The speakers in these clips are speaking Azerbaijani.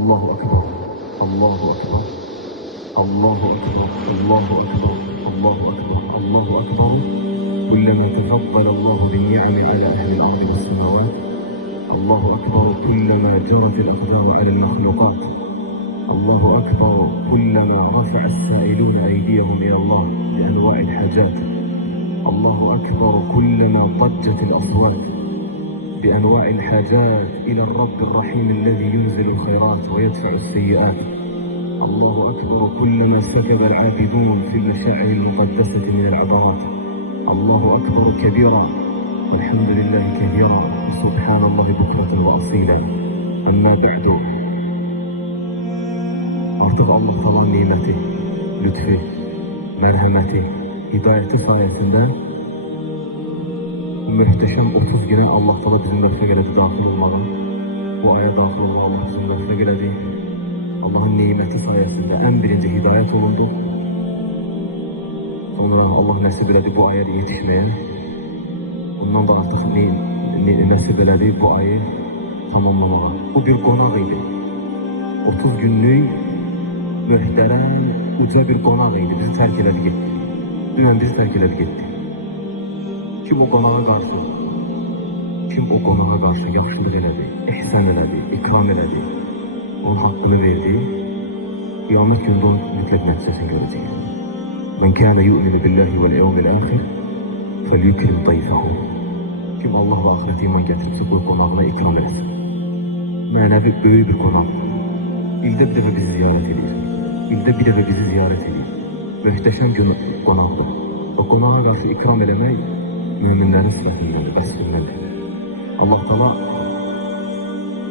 الله أكبر. الله أكبر. الله أكبر. الله أكبر. الله أكبر. الله أكبر. كلما تفضل الله بالنعم على أهل الأرض والسماوات. الله أكبر. كلما جرت الأقدار على المخلوقات. الله أكبر. كلما رفع السائلون أيديهم إلى الله بأنواع الحاجات. الله أكبر. كلما ضجت الأصوات بأنواع الحاجات إلى الرب الرحيم الذي ينزل الخيرات ويدفع السيئات. الله أكبر. كلما سكب العابدون في المشاعر المقدسة من العبرات. الله أكبر كبيرا والحمد لله كثيرا وسبحان الله بكرة وأصيلا. أما بعد، artık Allah falan nimeti, lütfi, merhameti, hidayeti sayesinde bu muhteşem 30 güne Allah Teala bizim lütfen geldi dahil olmalı. Bu aya dahil olmalı, Allah bizim lütfen geldi. Allah'ın nimeti sayesinde en birinci hidayet olundu. Sonra Allah nasip edildi bu aya yetişmeye. Ondan da artık nasip edildi bu ayı tamamlamaya. Bu bir konak idi. 30 günlük mühterem, uca bir konak idi. Bizi terk edildi gitti. Dünən bizi terk edildi gitti. Kim o konağa karşı, kim o konağa karşı yaxşılıq elədi, ihsan elədi, ikram elədi, onun hakkını verdi, kıyamet günde onun mütlak nəticəsini görəcək. Men kana yu'minu billahi vel yevmil ahir felyukrim dayfahu. Kim Allah ve ahiret iman getiripsə bu konağına ikram etsin. Mənəvi böyük bir konaq. İldə bir dəfə bizi ziyaret edir. İldə bir dəfə bizi ziyaret edir. Möhtəşəm qonaqdır. O konağa karşı ikram eləmək müminlerin səhvindədir, vəsfindədir. Allah Teala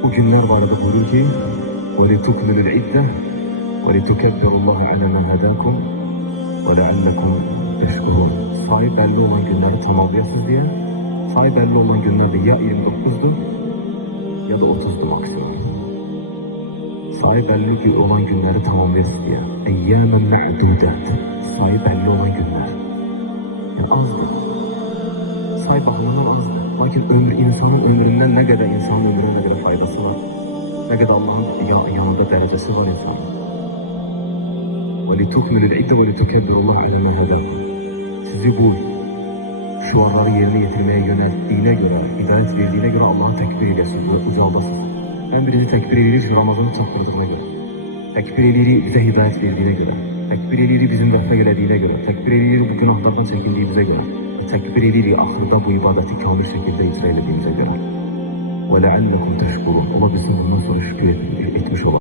bu günler barədə buyurur ki: وَلِتُكْمِلُ الْعِدَّةَ وَلِتُكَبِّرُ اللّٰهَ عَلَى مَا هَدَاكُمْ وَلَعَلَّكُمْ تَشْكُرُونَ. Sayı belli olan günleri tamamlayasınız diye. Sayı belli olan günlerde ya 29'dur ya da 30'dur maksimum. Sayı belli olan günleri tamamlayasınız diye. اَيَّامًا مَعْدُودَةً. Sayı belli olan günler. Yani azdır. Sayı bakımından azdır. Lakin insanın ömründen ne kadar insanın ömrüne ne kadar faydası var. Ne kadar Allah'ın yanında derecesi var insanın. وَلِتُكْمِلُ الْعِدَّةَ وَلِتُكَبِّرُ اللّٰهَ عَلَى مَا هَدَاكُمْ. Sizi bu şuarları yerine getirmeye yönelttiğine göre, hidayet verdiğine göre Allah'ın tekbir eylesin ve ucaldasın. En birinci tekbir edilir Ramazan'ı çektirdiğine göre. Tekbir edilir bize hidayet verdiğine göre. Tekbir edilir bizim vəfə geldiğine göre. Tekbir edilir bu günahlardan çekildiğimize göre. Tekbir edilir ahırda bu ibadeti kamil şekilde icra edildiğimize göre. وَلَعَلَّكُمْ تَشْكُرُونَ. Allah bizim bundan sonra şükür etmiş olur.